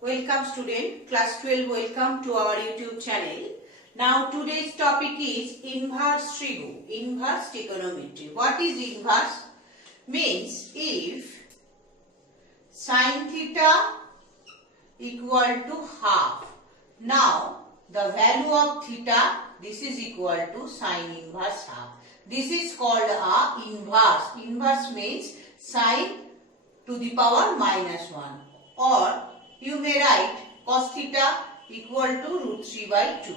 Welcome student, class 12, welcome to our YouTube channel. Now today's topic is inverse trigonometry. What is inverse? Means if sin theta equal to half. Now the value of theta, this is equal to sin inverse half. This is called a inverse. Inverse means sin to the power minus 1, or you may write cos theta equal to root 3 by 2.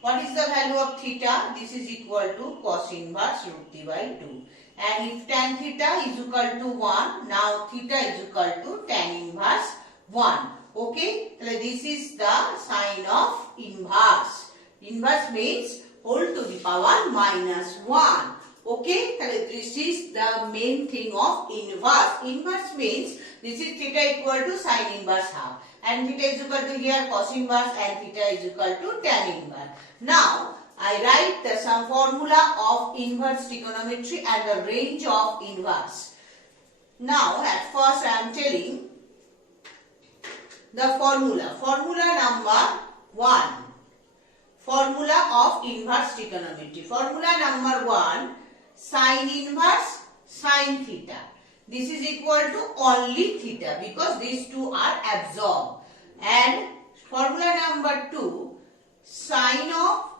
What is the value of theta? This is equal to cos inverse root 3 by 2. And if tan theta is equal to 1, now theta is equal to tan inverse 1. Okay? So this is the sign of inverse. Inverse means whole to the power minus 1. Okay, this is the main thing of inverse. Inverse means this is theta equal to sin inverse half, and theta is equal to here cos inverse, and theta is equal to tan inverse. Now I write some formula of inverse trigonometry and the range of inverse. Now at first I am telling the formula. Formula number 1. Formula of inverse trigonometry. Formula number 1. Sin inverse sin theta. This is equal to only theta because these two are absorbed. And formula number 2, sin of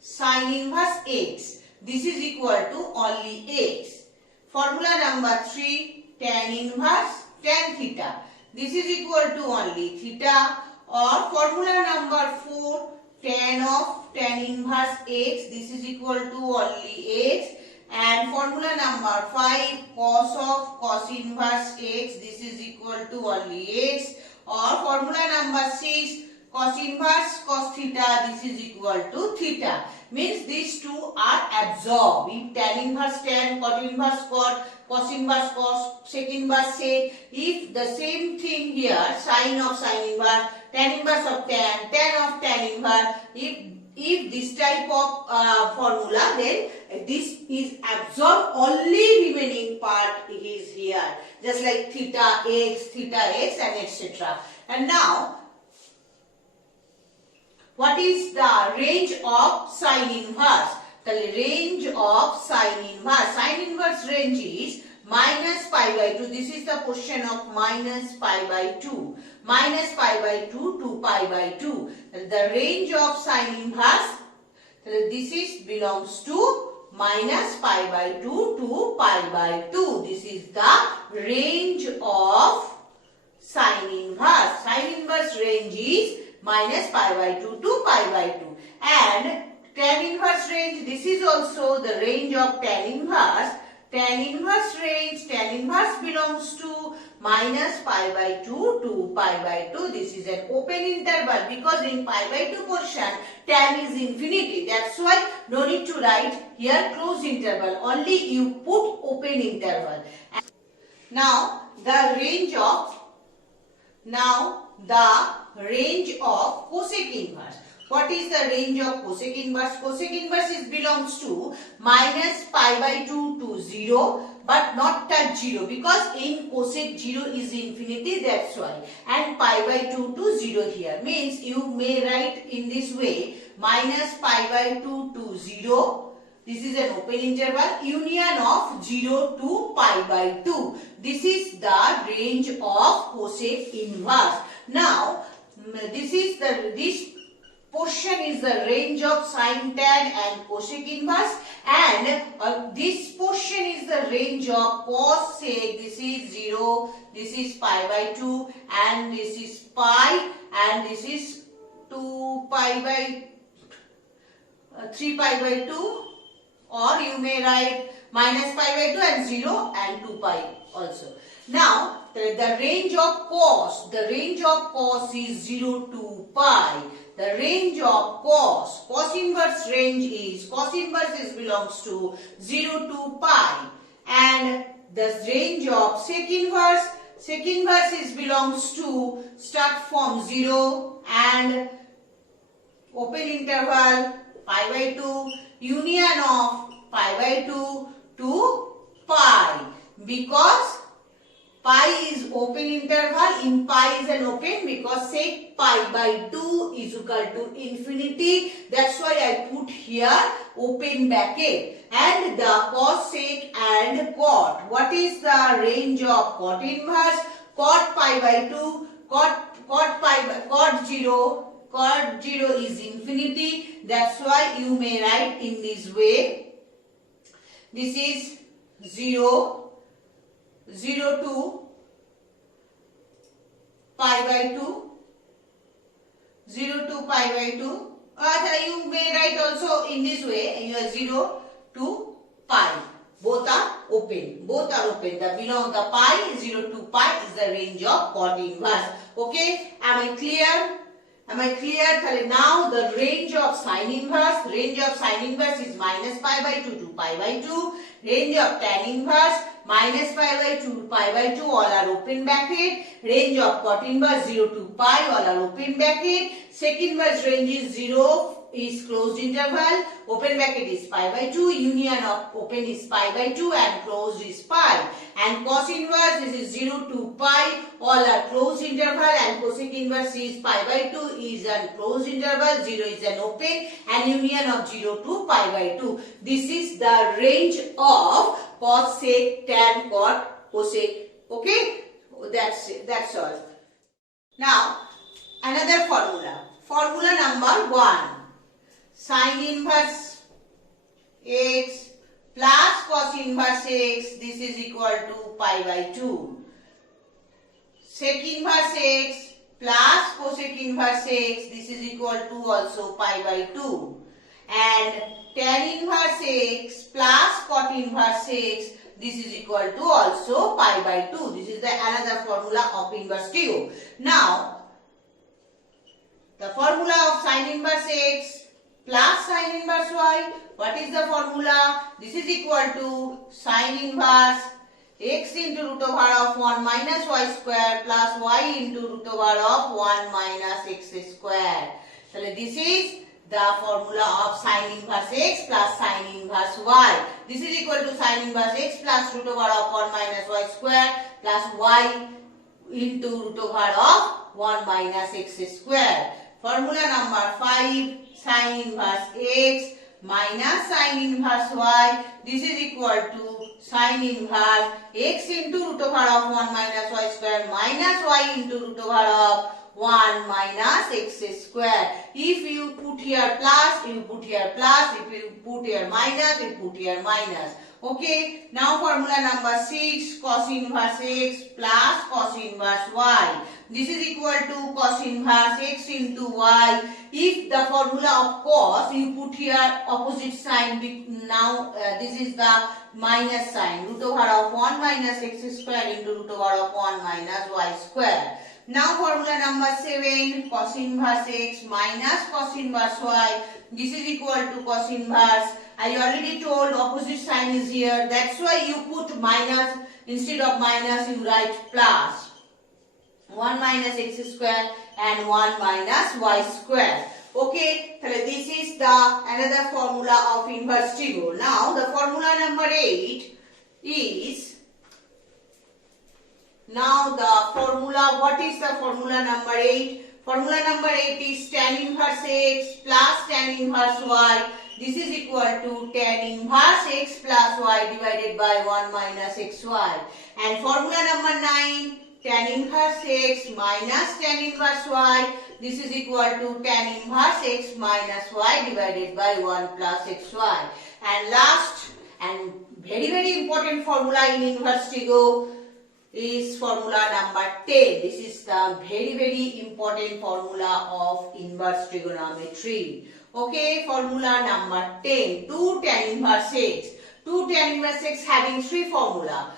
sin inverse x. This is equal to only x. Formula number 3, tan inverse tan theta. This is equal to only theta. Or formula number 4, tan of tan inverse x. This is equal to only x. And formula number 5, cos of cos inverse x, this is equal to only x. Or formula number 6, cos inverse cos theta, this is equal to theta. Means these two are absorbed. If tan inverse tan, cot inverse cot, cos inverse cos, sec inverse sec. If the same thing here, sin of sin inverse, tan inverse of tan, tan of tan inverse, if this type of formula, then this is absorbed, only remaining part is here, just like theta x and etc. And now what is the range of sin inverse? The range of sin inverse. Sin inverse range is minus pi by 2. This is the question of minus pi by 2. Minus pi by 2 to pi by 2. The range of sin inverse, this is belongs to minus pi by 2 to pi by 2. This is the range of sin inverse. Sin inverse range is minus pi by 2 to pi by 2. And tan inverse range, this is also the range of tan inverse. Tan inverse range, tan inverse belongs to minus pi by 2 to pi by 2. This is an open interval because in pi by 2 portion tan is infinity. That's why no need to write here closed interval. Only you put open interval. Now the range of cosec inverse. What is the range of cosec inverse? Cosec inverse belongs to minus pi by 2 to 0, but not touch 0 because in cosec 0 is infinity, that's why. And pi by 2 to 0 here. Means you may write in this way, minus pi by 2 to 0. This is an open interval, union of 0 to pi by 2. This is the range of cosec inverse. Now, this portion is the range of sin tan and cosec inverse, and this portion is the range of cos sec. This is 0, this is pi by 2, and this is pi, and this is 2 pi by 3 pi by 2, or you may write minus pi by 2 and 0 and 2 pi also. Now the range of cos, is 0 to pi. The range of cos inverse range is, cos inverse belongs to 0 to pi. And the range of sec inverse belongs to start from 0 and open interval pi by 2, union of pi by 2 to pi. Because pi is open interval, in pi is an open because sec pi by 2 is equal to infinity. That's why I put here open bracket. And the cosec and cot. What is the range of cot inverse? Cot pi by 2, cot 0 is infinity. That's why you may write in this way. This is 0 to pi by 2, 0 to pi by 2, or you may write also in this way, 0 to pi. Both are open. The pi 0 to pi is the range of cot inverse. Okay, am I clear? Now the range of sine inverse. Range of sine inverse is minus pi by 2 to pi by 2. Range of tan inverse minus pi by 2 to pi by 2, all are open bracket. Range of cot inverse 0 to pi, all are open bracket. Sec inverse range is 0 is closed interval, open bracket is pi by 2, union of open is pi by 2 and closed is pi. And cos inverse, this is 0 to pi, all are closed interval, and cosec inverse is pi by 2 is an closed interval, 0 is an open, and union of 0 to pi by 2. This is the range of cos, sec, tan, cot, cosec. Okay, that's all. Now another formula. Formula number 1. Sine inverse x plus cos inverse x, this is equal to pi by 2. Sec inverse x plus cosec inverse x, this is equal to also pi by 2. And tan inverse x plus cot inverse x, this is equal to also pi by 2. This is the another formula of inverse trio. Now the formula of sine inverse x plus sine inverse y. What is the formula? This is equal to sine inverse x into root over of 1 minus y square plus y into root over of 1 minus x square. So this is the formula of sine inverse x plus sine inverse y. This is equal to sine inverse x plus root over of 1 minus y square plus y into root over of 1 minus x square. Formula number 5, sine inverse x minus sine inverse y. This is equal to sine inverse x into root over of 1 minus y square minus y into root over of 1 minus x square. If you put here plus, you put here plus. If you put here minus, you put here minus. Okay. Now formula number 6, cos inverse x plus cos inverse y. This is equal to cos inverse x into y. If the formula of cos, you put here opposite sign. Now this is the minus sign. Root over of 1 minus x square into root over of 1 minus y square. Now formula number 7, cos inverse x minus cos inverse y. This is equal to cos inverse. I already told opposite sign is here. That's why you put minus. Instead of minus, you write plus. 1 minus x square and 1 minus y square. Okay, so this is the another formula of inverse trio. Now the formula number 8 is, now the formula, what is the formula number 8? Formula number 8 is tan inverse x plus tan inverse y. This is equal to tan inverse x plus y divided by 1 minus xy. And formula number 9, tan inverse x minus tan inverse y. This is equal to tan inverse x minus y divided by 1 plus xy. And last and very important formula in inverse trio is formula number 10. This is the very important formula of inverse trigonometry. Okay, formula number 10. 2 tan inverse x. 2 tan inverse x having 3 formula.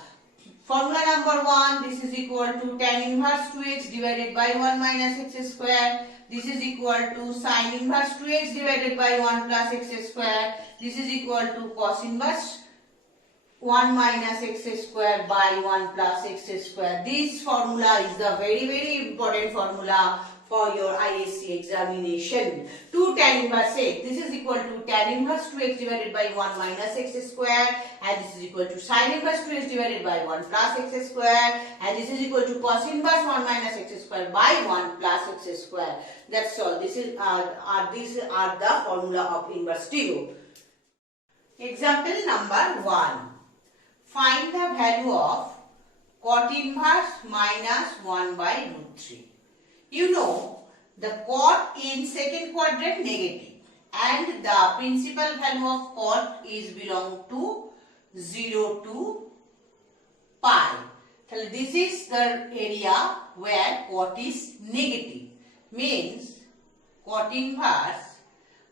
Formula number 1, this is equal to tan inverse 2x divided by 1 minus x square. This is equal to sine inverse 2x divided by 1 plus x square. This is equal to cos inverse 1 minus x square by 1 plus x square. This formula is the very important formula for your ISC examination. 2 tan inverse x, this is equal to tan inverse 2x divided by 1 minus x square, and this is equal to sin inverse 2x divided by 1 plus x square, and this is equal to cos inverse 1 minus x square by 1 plus x square. That's all. These are the formula of inverse trigo. Example number 1. Find the value of cot inverse minus 1 by root 3. You know, the cot in second quadrant negative, and the principal value of cot is belong to 0 to pi. So this is the area where cot is negative. Means cot inverse,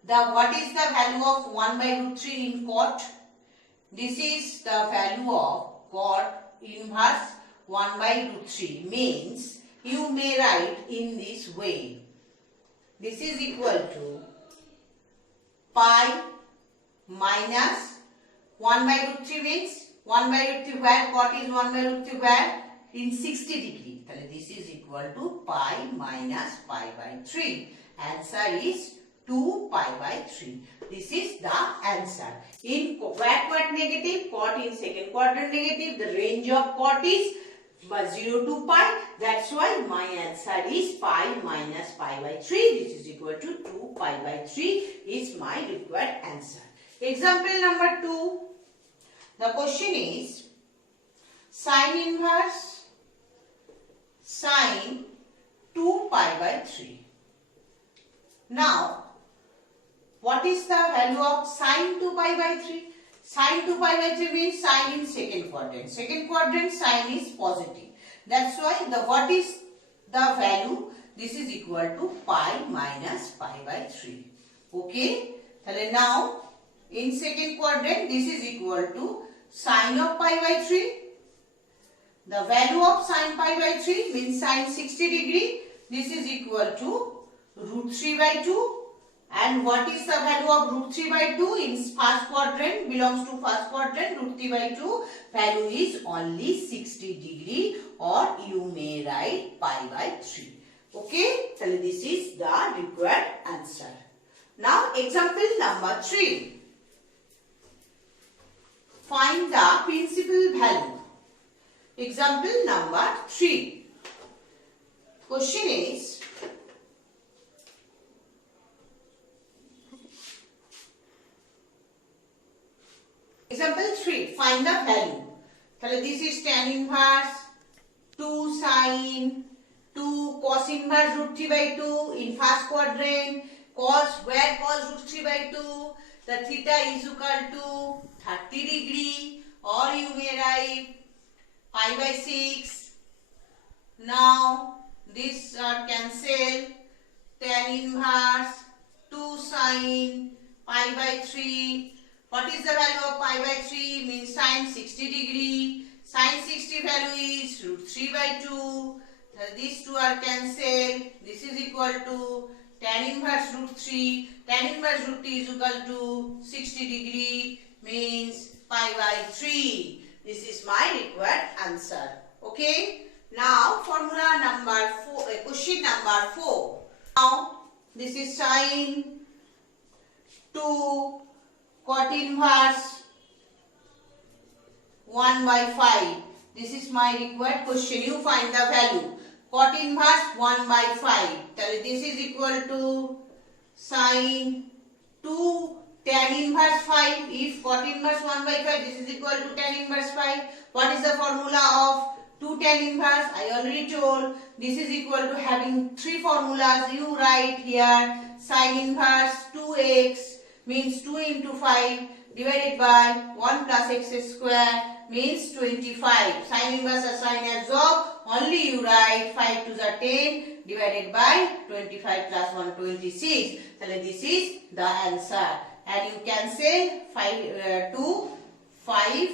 what is the value of 1 by root 3 in cot? This is the value of cot inverse 1 by root 3. Means you may write in this way. This is equal to pi minus 1 by root 3 means 1 by root 3 where cot is 1 by root 3 where in 60 degree. This is equal to pi minus pi by 3. Answer is 2 pi by 3. This is the answer. In backward negative, cot in second quadrant negative, the range of cot is 0 to pi. That's why my answer is pi minus pi by 3. This is equal to 2 pi by 3 is my required answer. Example number 2. The question is sin inverse sin 2 pi by 3. Now, what is the value of sin 2 pi by 3? Sin 2 pi by 3 means sin in second quadrant. Second quadrant sin is positive. That's why what is the value? This is equal to pi minus pi by 3. Okay. Now, in second quadrant, this is equal to sin of pi by 3. The value of sin pi by 3 means sin 60 degree. This is equal to root 3 by 2. And what is the value of root 3 by 2 in first quadrant? Belongs to first quadrant. Root 3 by 2 value is only 60 degree, or you may write pi by 3. Okay. So this is the required answer. Now example number 3. Find the principal value. Example number 3. Question is example 3. Find the value. So this is tan inverse 2 sin 2 cos inverse root 3 by 2 in first quadrant. Cos root 3 by 2. The theta is equal to 30 degree, or you may write pi by 6. Now this are cancelled. Tan inverse 2 sin pi by 3. What is the value of pi by 3? Means sin 60 degree. Sin 60 value is root 3 by 2. So these two are cancelled. This is equal to tan inverse root 3. Tan inverse root 3 is equal to 60 degree, means pi by 3. This is my required answer. Okay. Now formula number 4, question number 4. Now this is sin 2 cot inverse 1 by 5. This is my required question. You find the value. Cot inverse 1 by 5. This is equal to sin 2 tan inverse 5. If cot inverse 1 by 5, this is equal to tan inverse 5. What is the formula of 2 tan inverse? I already told. This is equal to having 3 formulas. You write here sin inverse 2x means 2 into 5 divided by 1 plus x square means 25. Sin inverse or sin absorb. Only you write 5 to the 10 divided by 25 plus 1 26. So this is the answer. And you can say 5 to 5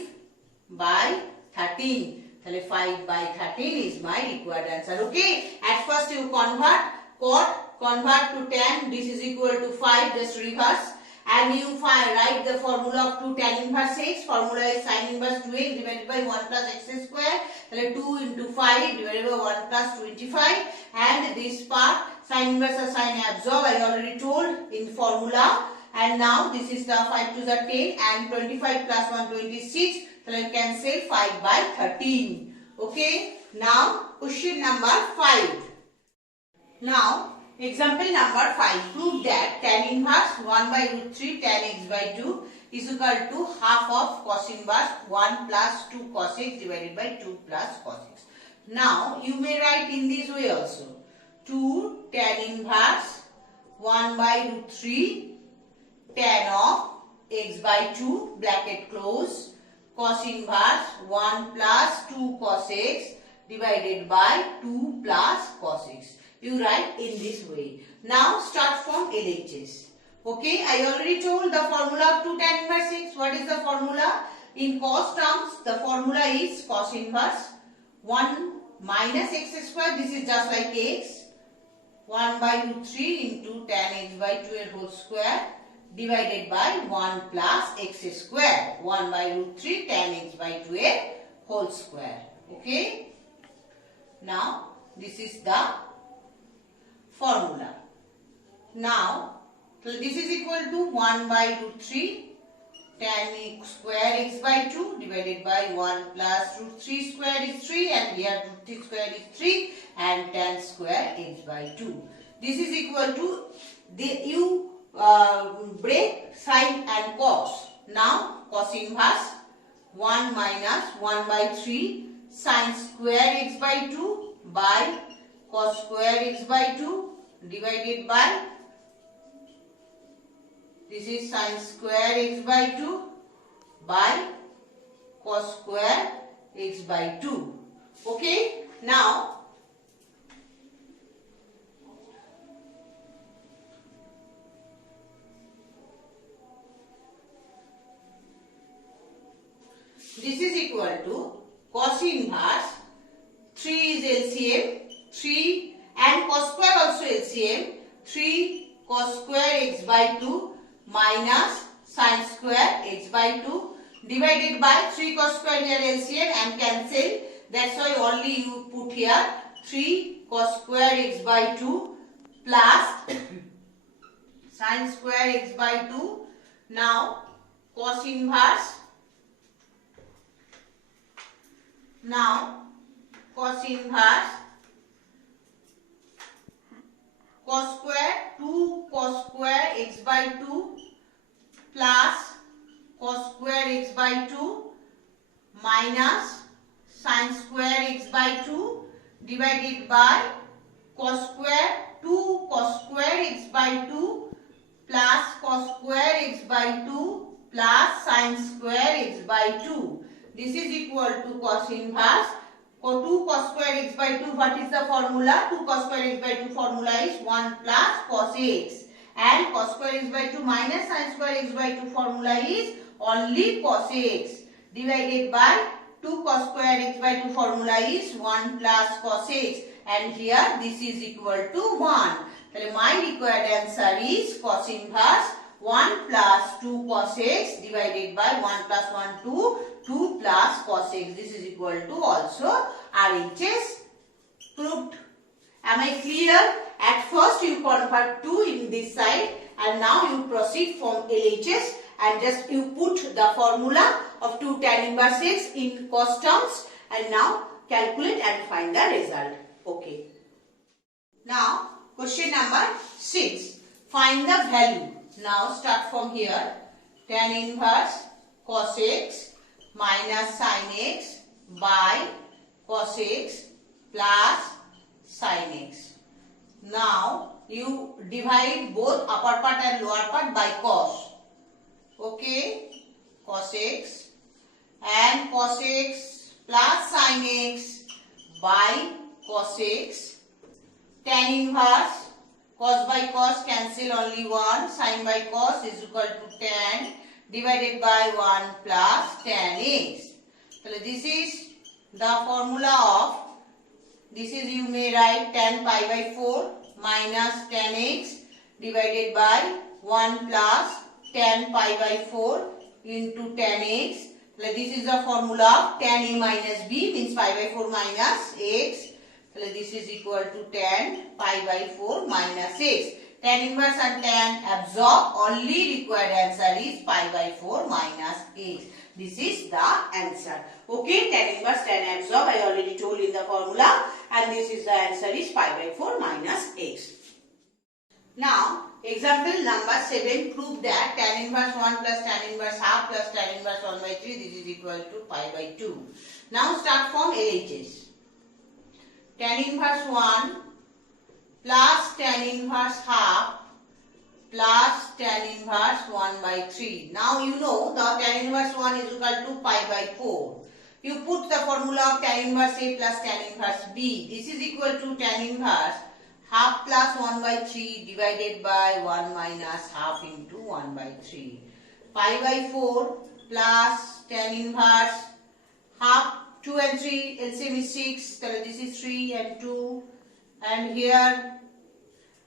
by 13. So 5 by 13 is my required answer. Okay. At first you convert to tan. This is equal to 5. Just reverse. And you write the formula of 2 tan inverse x. Formula is sin inverse 2x divided by 1 plus x square. So 2 into 5 divided by 1 plus 25. And this part Sine inverse or sine absorb, I already told in formula. And now this is the 5 to the 10 and 25 plus 1 26. So you can say 5 by 13. Okay. Now question number 5. Now example number 5. Prove that tan inverse 1 by root 3 tan x by 2 is equal to half of cos inverse 1 plus 2 cos x divided by 2 plus cos x. Now you may write in this way also. 2 tan inverse 1 by root 3 tan of x by 2 bracket close cos inverse 1 plus 2 cos x divided by 2 plus cos x. You write in this way. Now start from LHS. Okay, I already told the formula of 2 tan inverse x. What is the formula? In cos terms, the formula is cos inverse 1 minus x square. This is just like x. 1 by root 3 into tan x by 2 whole square divided by 1 plus x square. 1 by root 3 tan x by 2 whole square. Okay. Now this is the formula. Now so this is equal to 1 by root 3 tan x square x by 2 divided by 1 plus root 3 square is 3 and here root 3 square is 3 and tan square x by 2. This is equal to you break sine and cos. Now cos inverse 1 minus 1 by 3 sine square x by 2 by cos square x by 2 divided by this is sine square x by 2 by cos square x by 2. Okay. Now this is equal to cos inverse 3 is LCM 3 and cos square also LCM 3 cos square x by 2 minus sin square x by 2 divided by 3 cos square here LCM and cancel. That's why only you put here 3 cos square x by 2 plus sin square x by 2. Now cos inverse. Now cos inverse cos square 2 cos square x by 2 plus cos square x by 2 minus sin square x by 2 divided by cos square 2 cos square x by 2 plus cos square x by 2 plus sin square x by 2. This is equal to cos inverse 2 cos square x by 2. What is the formula? 2 cos square x by 2 formula is 1 plus cos x. And cos square x by 2 minus sin square x by 2 formula is only cos x. Divided by 2 cos square x by 2 formula is 1 plus cos x. And here this is equal to 1. So my required answer is cos inverse 1 plus 2 cos x divided by 1 plus 1 2 plus cos x. This is equal to also RHS proved. Am I clear? At first you convert 2 in this side and now you proceed from LHS and just you put the formula of 2 tan inverse x in cos terms and now calculate and find the result. Okay. Now question number 6. Find the value. Now start from here. Tan inverse cos x minus sin x by cos x plus sin x. Now you divide both upper part and lower part by cos. Okay, cos x and cos x plus sin x by cos x. Tan inverse cos by cos cancel only 1. Sin by cos is equal to tan divided by 1 plus tan x. So this is the formula of, this is you may write tan pi by 4 minus tan x divided by 1 plus tan pi by 4 into tan x. So this is the formula of tan a minus b means pi by 4 minus x this is equal to tan pi by 4 minus x. Tan inverse and tan absorb, only required answer is pi by 4 minus x. This is the answer. Okay, tan inverse, tan absorb, I already told in the formula, and this is the answer is pi by 4 minus x. Now, example number 7, prove that tan inverse 1 plus tan inverse half plus tan inverse 1 by 3, this is equal to pi by 2. Now start from LHS. Tan inverse 1 plus tan inverse half plus tan inverse 1 by 3. Now you know the tan inverse 1 is equal to pi by 4. You put the formula of tan inverse A plus tan inverse B. This is equal to tan inverse half plus 1 by 3 divided by 1 minus half into 1 by 3. Pi by 4 plus tan inverse half, 2 and 3, LCM is 6, so this is 3 and 2, and here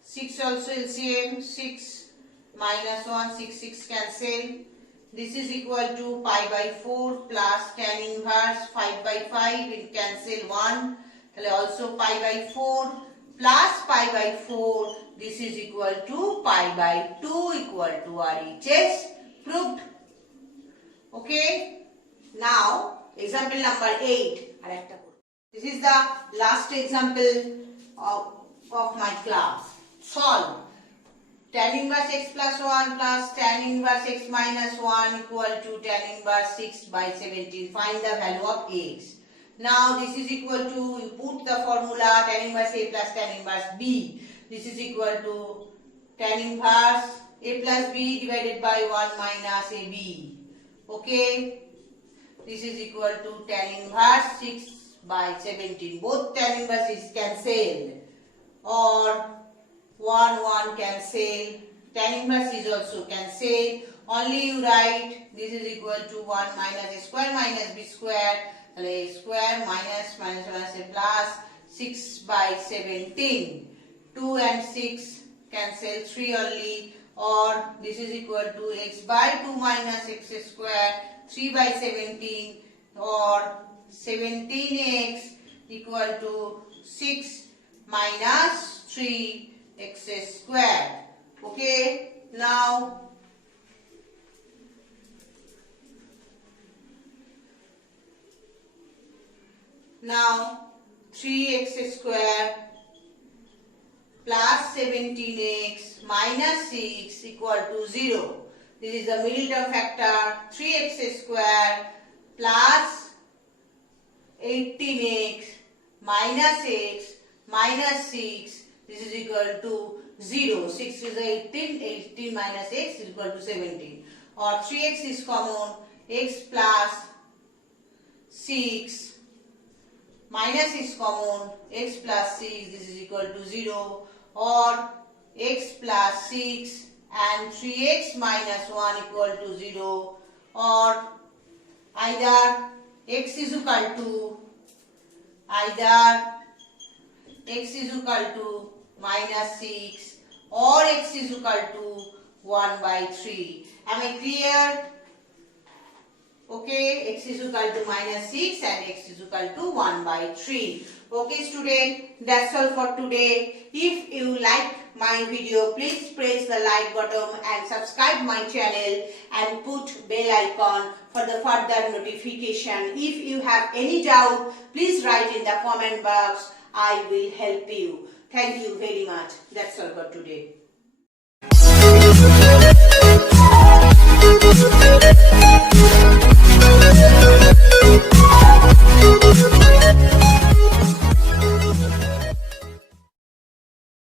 6 also LCM, 6 minus 1, 6, 6 cancel. This is equal to pi by 4 plus tan inverse 5 by 5, it cancel 1, so also pi by 4 plus pi by 4, this is equal to pi by 2 equal to RHS, proved. Okay, now example number 8. This is the last example of my class. Solve. Tan inverse x plus 1 plus tan inverse x minus 1 equal to tan inverse 6 by 17. Find the value of x. Now this is equal to, you put the formula tan inverse A plus tan inverse B. This is equal to tan inverse A plus B divided by 1 minus AB. Okay. This is equal to tan inverse 6 by 17. Both tan inverses cancel, or 1 cancel. Tan inverse is also cancel. Only you write this is equal to 1 minus a square minus b square. A square minus a plus 6 by 17. 2 and 6 cancel, 3 only, or this is equal to x by 2 minus x square 3 by 17, or 17x equal to 6 minus 3 x square. Okay, now Now 3x square plus 17x minus 6 equal to 0. This is the middle term factor. 3x square plus 18x minus x minus 6. This is equal to 0. 6 is 18. 18 minus x is equal to 17. Or 3x is common. X plus 6 minus is common, x plus 6, this is equal to 0, or x plus 6 and 3x minus 1 equal to 0, or either x is equal to minus 6 or x is equal to 1 by 3. Am I clear? Okay, x is equal to minus 6 and x is equal to 1 by 3. Okay student, that's all for today. If you like my video, please press the like button and subscribe my channel and put bell icon for the further notification. If you have any doubt, please write in the comment box. I will help you. Thank you very much. That's all for today.